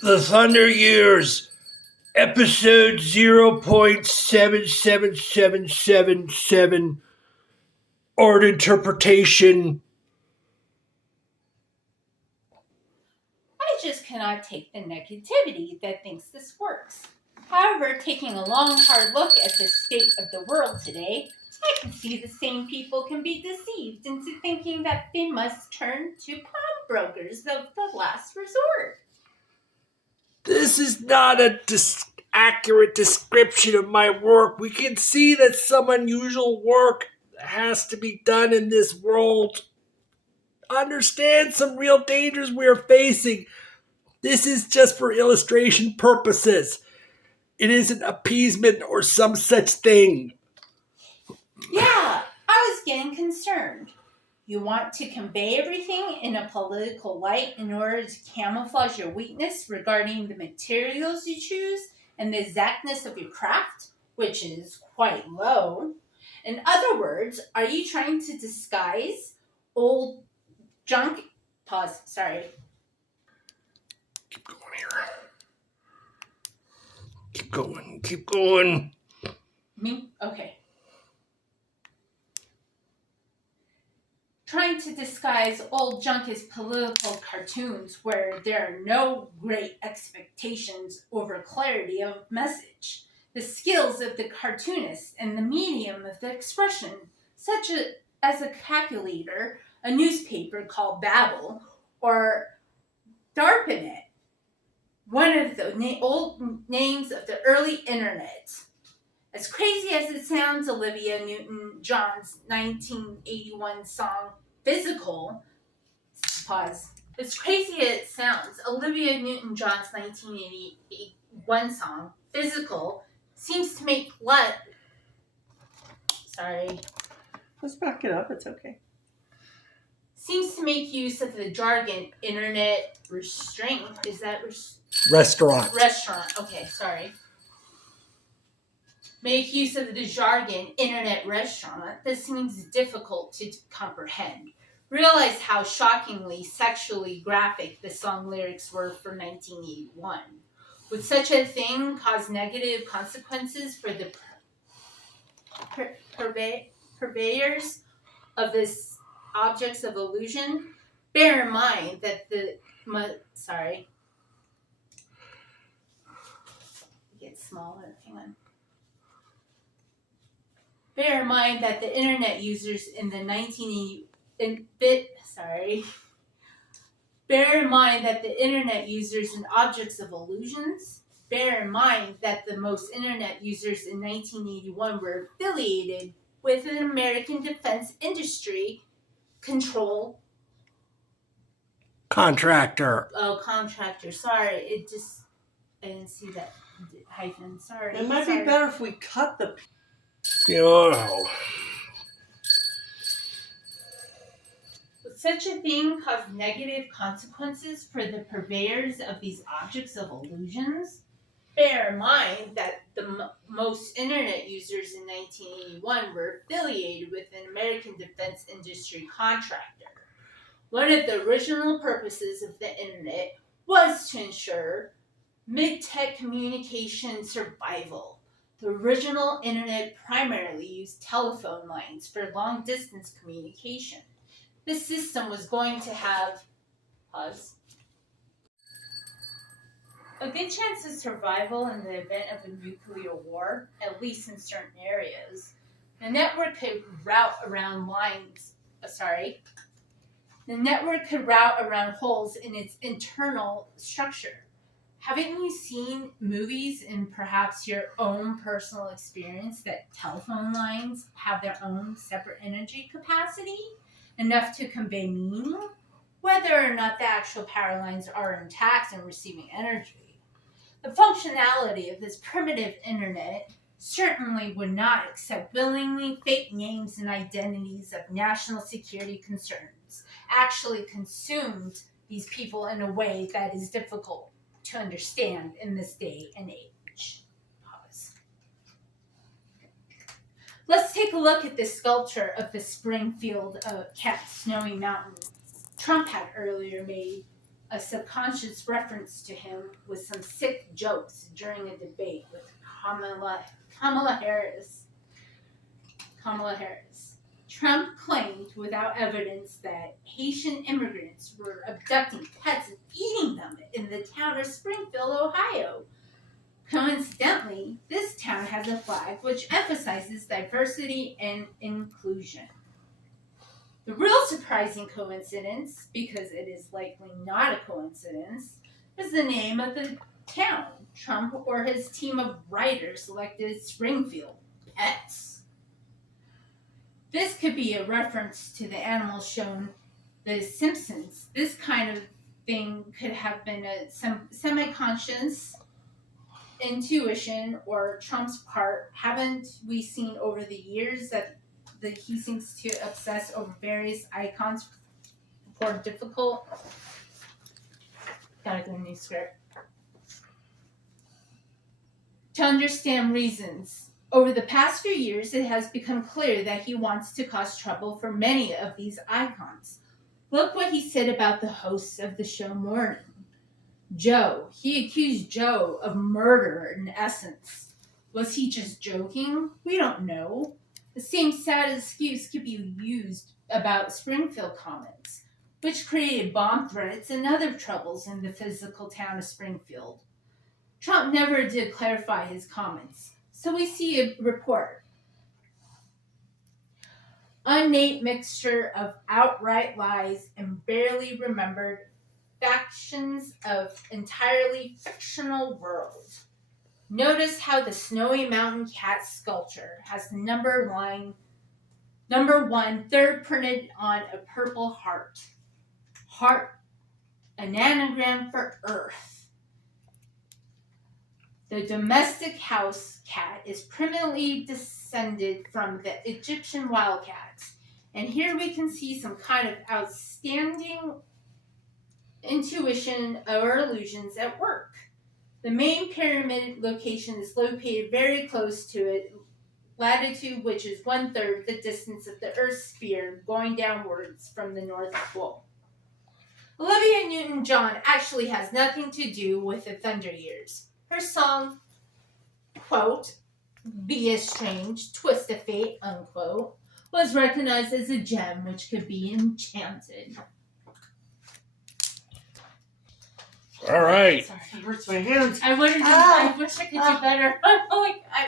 The Thunder Years, episode 0.77777, art interpretation. I just cannot take the negativity that thinks this works. However, taking a long, hard look at the state of the world today, I can see the same people can be deceived into thinking that they must turn to pawnbrokers of the last resort. This is not a accurate description of my work. We can see that some unusual work has to be done in this world. Understand some real dangers we are facing. This is just for illustration purposes. It isn't appeasement or some such thing. Yeah, I was getting concerned. You want to convey everything in a political light in order to camouflage your weakness regarding the materials you choose and the exactness of your craft, which is quite low. In other words, are you trying to disguise old junk? Pause, sorry. Keep going here. Keep going. Me? Okay. Trying to disguise old junk as political cartoons where there are no great expectations over clarity of message. The skills of the cartoonist and the medium of the expression, such as a calculator, a newspaper called Babel, or DARPANET, one of the old names of the early internet. As crazy as it sounds, Olivia Newton-John's 1981 song Physical, pause. As crazy as it sounds, Olivia Newton-John's 1981 song Physical seems to make Let's back it up, it's okay. Seems to make use of the jargon internet restraint. Is that Restaurant. Okay, sorry. Make use of the jargon internet restaurant. This seems difficult to comprehend. Realize how shockingly sexually graphic the song lyrics were for 1981. Would such a thing cause negative consequences for the purveyors of this objects of illusion? Bear in mind that Get smaller. Hang on. Bear in mind that the internet users in the Bear in mind that the internet users and objects of illusions. Bear in mind that the most internet users in 1981 were affiliated with an American defense industry control Contractor. Oh, contractor. Sorry, I didn't see that hyphen. Sorry. It might be better if we cut the... Oh. Would such a thing cause negative consequences for the purveyors of these objects of illusions? Bear in mind that the most internet users in 1981 were affiliated with an American defense industry contractor. One of the original purposes of the internet was to ensure mid-tech communication survival. The original internet primarily used telephone lines for long-distance communication. This system was going to have a good chance of survival in the event of a nuclear war, at least in certain areas. The network could route around holes in its internal structure. Haven't you seen movies and perhaps your own personal experience that telephone lines have their own separate energy capacity, enough to convey meaning, whether or not the actual power lines are intact and receiving energy? The functionality of this primitive internet certainly would not accept willingly fake names and identities of national security concerns, actually consumed these people in a way that is difficult to understand in this day and age. Let's take a look at this sculpture of the Springfield capped snowy mountain Trump had earlier made. a subconscious reference to him with some sick jokes during a debate with Kamala Harris. Trump claimed without evidence that Haitian immigrants were abducting pets and eating them in the town of Springfield, Ohio. Coincidentally, this town has a flag which emphasizes diversity and inclusion. The real surprising coincidence, because it is likely not a coincidence, is the name of the town. Trump or his team of writers selected Springfield Pets. This could be a reference to the animals shown The Simpsons. This kind of thing could have been a semi-conscious intuition or Trump's part. Haven't we seen over the years that he seems to obsess over various icons for difficult? Gotta go new script. To understand reasons. Over the past few years, it has become clear that he wants to cause trouble for many of these icons. Look what he said about the hosts of the show Morning. Joe. He accused Joe of murder in essence. Was he just joking? We don't know. The same sad excuse could be used about Springfield comments, which created bomb threats and other troubles in the physical town of Springfield. Trump never did clarify his comments. So we see a report. Innate mixture of outright lies and barely remembered factions of entirely fictional world. Notice how the Snowy Mountain Cat sculpture has the number 1, third printed on a purple heart. Heart, an anagram for Earth. The domestic house cat is primitively descended from the Egyptian wildcats. And here we can see some kind of outstanding intuition or illusions at work. The main pyramid location is located very close to it, latitude which is 1/3 the distance of the Earth's sphere going downwards from the North Pole. Olivia Newton-John actually has nothing to do with the Thunder Years. Her song, quote, Be a Strange Twist of Fate, unquote, was recognized as a gem which could be enchanted. All right. Sorry. It hurts my hands. I wish I could do better. I'm like,